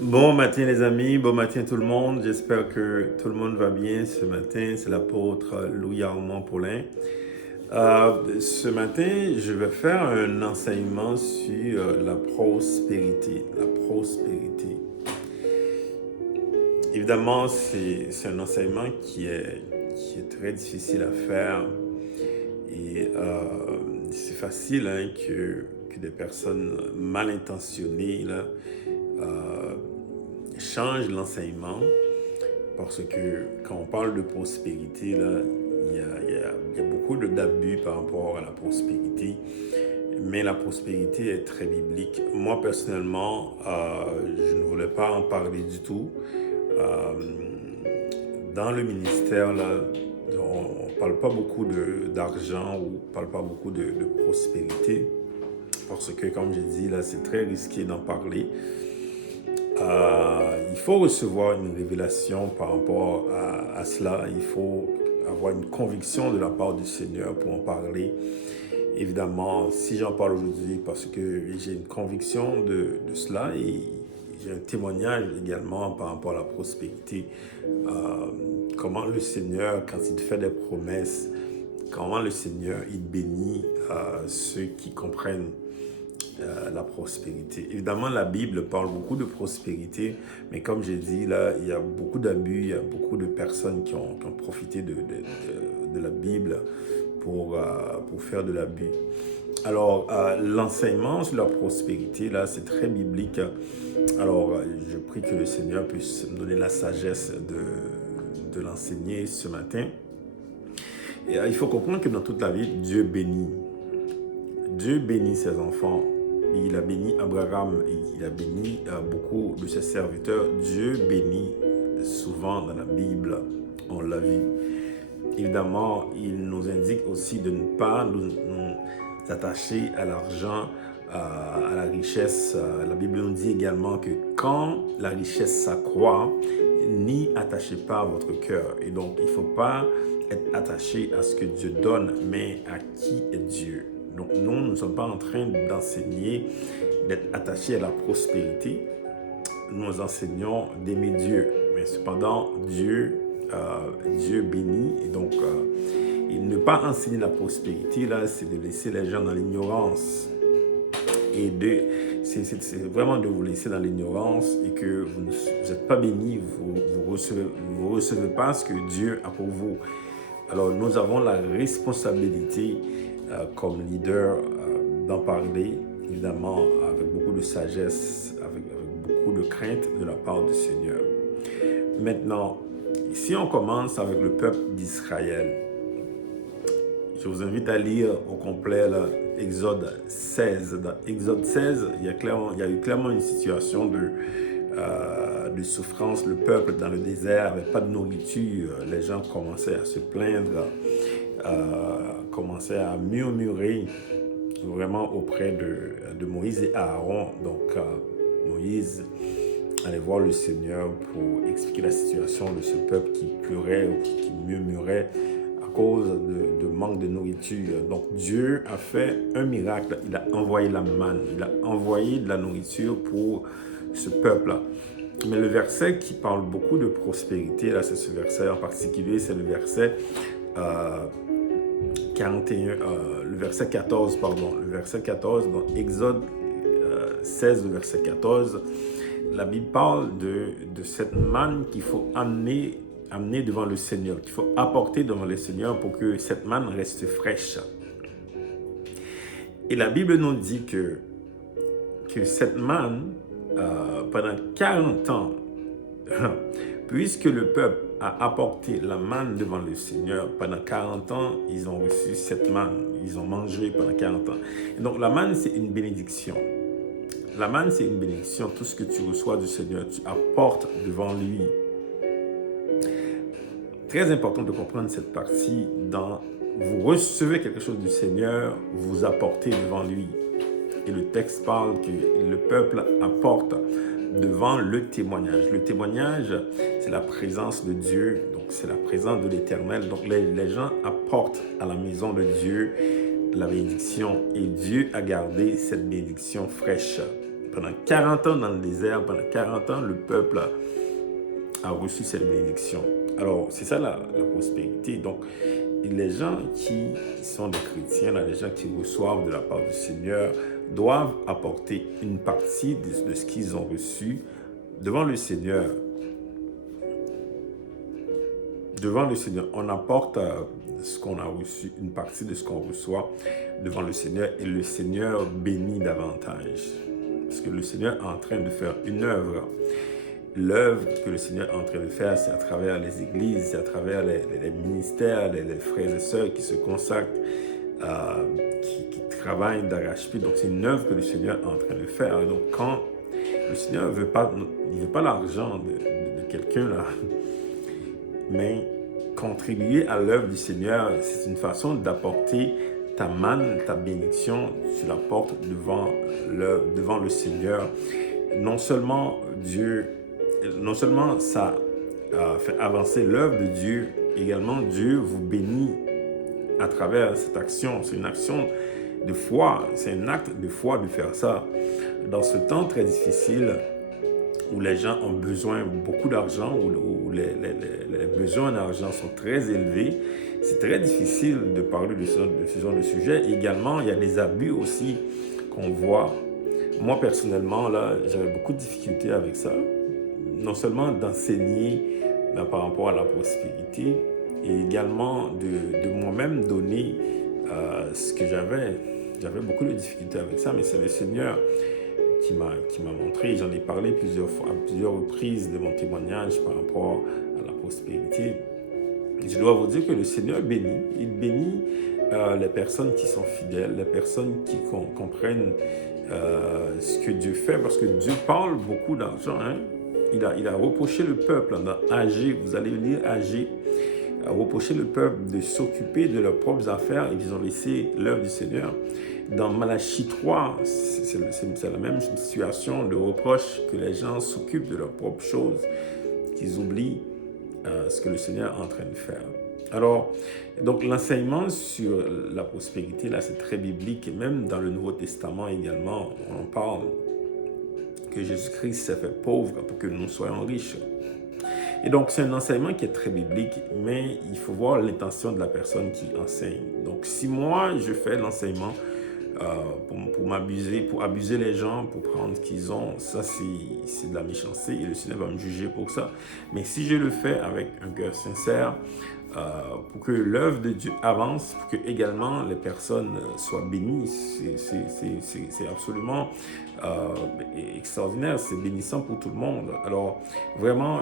Bon matin les amis, bon matin tout le monde. J'espère que tout le monde va bien ce matin. C'est l'apôtre Louis Armand Paulin. Ce matin, je vais faire un enseignement sur la prospérité. La prospérité. Évidemment, c'est un enseignement qui est très difficile à faire et c'est facile que des personnes mal intentionnées là, euh, changent l'enseignement. Parce que quand on parle de prospérité, là, il y a beaucoup d'abus par rapport à la prospérité. Mais la prospérité est très biblique. Moi, personnellement, je ne voulais pas en parler du tout. Euh, dans le ministère, là, on ne parle pas beaucoup d'argent ou on ne parle pas beaucoup de prospérité. Parce que, comme j'ai dit, là, c'est très risqué d'en parler. Il faut recevoir une révélation par rapport à cela. Il faut avoir une conviction de la part du Seigneur pour en parler. Évidemment, si j'en parle aujourd'hui, parce que j'ai une conviction de cela et j'ai un témoignage également par rapport à la prospérité. Comment le Seigneur, quand il fait des promesses, comment le Seigneur, il bénit ceux qui comprennent la prospérité. Évidemment, la Bible parle beaucoup de prospérité, mais comme j'ai dit, là, il y a beaucoup d'abus, il y a beaucoup de personnes qui ont profité de la Bible pour faire de l'abus. Alors, l'enseignement sur la prospérité, là, c'est très biblique. Alors, je prie que le Seigneur puisse me donner la sagesse de l'enseigner ce matin. Et, il faut comprendre que dans toute la vie, Dieu bénit. Dieu bénit ses enfants. Il a béni Abraham, il a béni beaucoup de ses serviteurs. Dieu bénit souvent dans la Bible, on l'a vu. Évidemment, il nous indique aussi de ne pas nous attacher à l'argent, à la richesse. La Bible nous dit également que quand la richesse s'accroît, n'y attachez pas votre cœur. Et donc, il ne faut pas être attaché à ce que Dieu donne, mais à qui est Dieu. Donc, nous ne sommes pas en train d'enseigner d'être attachés à la prospérité. Nous enseignons d'aimer Dieu. Mais cependant, Dieu bénit. Et donc, ne pas enseigner la prospérité, là, c'est de laisser les gens dans l'ignorance. Et c'est vraiment de vous laisser dans l'ignorance et que vous n'êtes pas béni, vous recevez pas ce que Dieu a pour vous. Alors, nous avons la responsabilité comme leader d'en parler, évidemment, avec beaucoup de sagesse, avec beaucoup de crainte de la part du Seigneur. Maintenant, si on commence avec le peuple d'Israël, je vous invite à lire au complet là, Exode 16. Dans Exode 16, il y a eu clairement une situation de souffrance. Le peuple dans le désert n'avait pas de nourriture. Les gens commençaient à se plaindre, commençaient à murmurer vraiment auprès de Moïse et Aaron. Donc, Moïse allait voir le Seigneur pour expliquer la situation de ce peuple qui pleurait ou qui murmurait à cause de manque de nourriture. Donc Dieu a fait un miracle, il a envoyé la manne, il a envoyé de la nourriture pour ce peuple-là. Mais le verset qui parle beaucoup de prospérité, là c'est ce verset en particulier, c'est le verset 41, le verset 14, pardon, le verset 14 dans Exode 16, le verset 14. La Bible parle de cette manne qu'il faut amener devant le Seigneur, qu'il faut apporter devant le Seigneur pour que cette manne reste fraîche. Et la Bible nous dit que cette manne, pendant 40 ans, puisque le peuple a apporté la manne devant le Seigneur, pendant 40 ans, ils ont reçu cette manne. Ils ont mangé pendant 40 ans. Et donc la manne, c'est une bénédiction. La manne, c'est une bénédiction. Tout ce que tu reçois du Seigneur, tu apportes devant lui. Très important de comprendre cette partie. Vous recevez quelque chose du Seigneur, vous apportez devant lui. Et le texte parle que le peuple apporte devant le témoignage. Le témoignage, c'est la présence de Dieu, donc c'est la présence de l'Éternel. Donc les gens apportent à la maison de Dieu la bénédiction et Dieu a gardé cette bénédiction fraîche pendant 40 ans dans le désert, pendant 40 ans, le peuple a reçu cette bénédiction. Alors, c'est ça la prospérité. Donc, les gens qui sont des chrétiens, les gens qui reçoivent de la part du Seigneur, doivent apporter une partie de ce qu'ils ont reçu devant le Seigneur. Devant le Seigneur, on apporte ce qu'on a reçu, une partie de ce qu'on reçoit devant le Seigneur, et le Seigneur bénit davantage. Parce que le Seigneur est en train de faire une œuvre. L'œuvre que le Seigneur est en train de faire, c'est à travers les églises, c'est à travers les ministères, les frères et sœurs qui se consacrent, qui travaillent d'arrache-pied. Donc, c'est une œuvre que le Seigneur est en train de faire. Et donc, quand le Seigneur ne veut pas l'argent de quelqu'un, là, mais contribuer à l'œuvre du Seigneur, c'est une façon d'apporter ta manne, ta bénédiction, tu l'apportes devant le Seigneur. Non seulement ça fait avancer l'œuvre de Dieu, également Dieu vous bénit à travers cette action. C'est une action de foi, c'est un acte de foi de faire ça. Dans ce temps très difficile, où les gens ont besoin beaucoup d'argent, où les besoins d'argent sont très élevés, c'est très difficile de parler de ce genre de sujet. Également, il y a des abus aussi qu'on voit. Moi, personnellement, là, j'avais beaucoup de difficultés avec ça. Non seulement d'enseigner par rapport à la prospérité, et également de moi-même donner ce que j'avais. J'avais beaucoup de difficultés avec ça, mais c'est le Seigneur qui m'a montré. J'en ai parlé à plusieurs reprises de mon témoignage par rapport à la prospérité. Et je dois vous dire que le Seigneur bénit. Il bénit les personnes qui sont fidèles, les personnes qui comprennent ce que Dieu fait, parce que Dieu parle beaucoup d'argent. Hein? Il a reproché le peuple dans Agé, vous allez lire Agé, a reproché le peuple de s'occuper de leurs propres affaires, et ils ont laissé l'œuvre du Seigneur. Dans Malachie 3, c'est la même situation de reproche, que les gens s'occupent de leurs propres choses, qu'ils oublient ce que le Seigneur est en train de faire. Alors, donc l'enseignement sur la prospérité, là, c'est très biblique, et même dans le Nouveau Testament également, on en parle, que Jésus-Christ s'est fait pauvre pour que nous soyons riches. Et donc, c'est un enseignement qui est très biblique, mais il faut voir l'intention de la personne qui enseigne. Donc, si moi, je fais l'enseignement pour abuser les gens, pour prendre ce qu'ils ont, ça, c'est de la méchanceté, et le Seigneur va me juger pour ça. Mais si je le fais avec un cœur sincère, pour que l'œuvre de Dieu avance, pour que également les personnes soient bénies, c'est absolument extraordinaire, c'est bénissant pour tout le monde. Alors vraiment,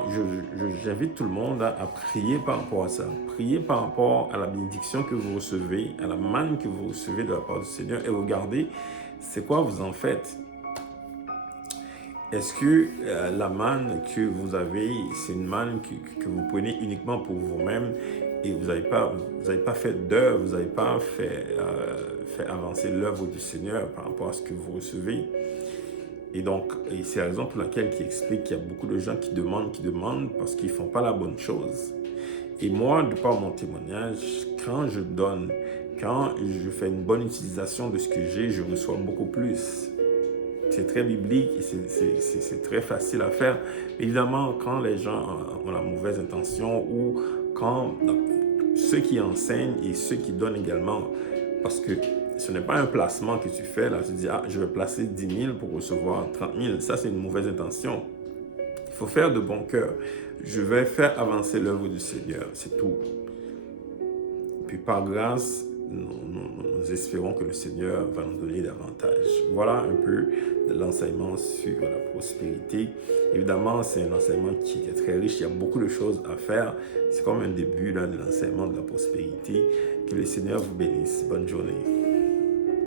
j'invite tout le monde à prier par rapport à ça, prier par rapport à la bénédiction que vous recevez, à la manne que vous recevez de la part du Seigneur, et regardez c'est quoi vous en faites. Est-ce que la manne que vous avez, c'est une manne que vous prenez uniquement pour vous-même, et vous n'avez pas fait d'œuvre, vous n'avez pas fait avancer l'œuvre du Seigneur par rapport à ce que vous recevez? Et donc, c'est la raison pour laquelle il explique qu'il y a beaucoup de gens qui demandent parce qu'ils ne font pas la bonne chose. Et moi, de par mon témoignage, quand je donne, quand je fais une bonne utilisation de ce que j'ai, je reçois beaucoup plus. C'est très biblique et c'est très facile à faire. Évidemment, quand les gens ont la mauvaise intention, ou quand ceux qui enseignent et ceux qui donnent également, parce que ce n'est pas un placement que tu fais, là, tu dis, je vais placer 10 000 pour recevoir 30 000. Ça, c'est une mauvaise intention. Il faut faire de bon cœur. Je vais faire avancer l'œuvre du Seigneur, c'est tout. Puis par grâce, nous espérons que le Seigneur va nous donner davantage. Voilà un peu de l'enseignement sur la prospérité. Évidemment, c'est un enseignement qui est très riche. Il y a beaucoup de choses à faire. C'est comme un début là, de l'enseignement de la prospérité. Que le Seigneur vous bénisse. Bonne journée.